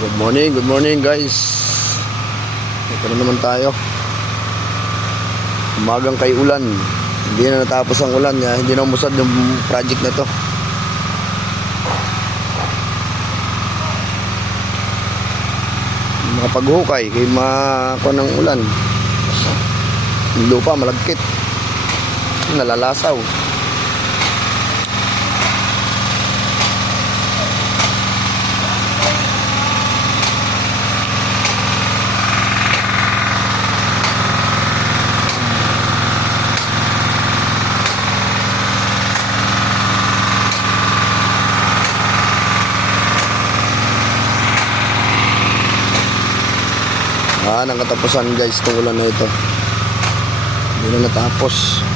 Good morning guys. Ito na naman tayo. Umagang kay ulan. Hindi na natapos ang ulan, hindi na umusad yung project na to. Makapaghukay kay makuha ng ulan. Yung lupa malagkit, nalalasaw. Ang katapusan guys, itong ulan na ito. Hindi na natapos.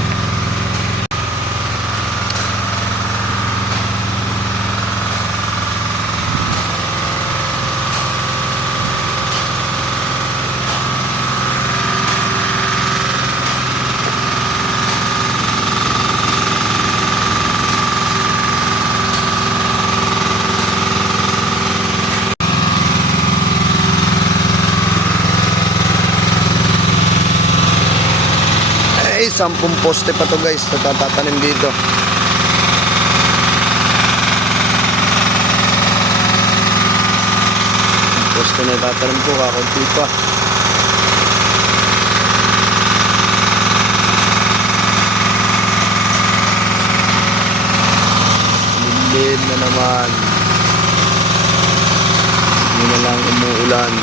Ay, 10 poste pa to guys, natatanim dito. Poste na itatanim ko, kakunti pa. Lilim na naman. Hindi na lang umuulan.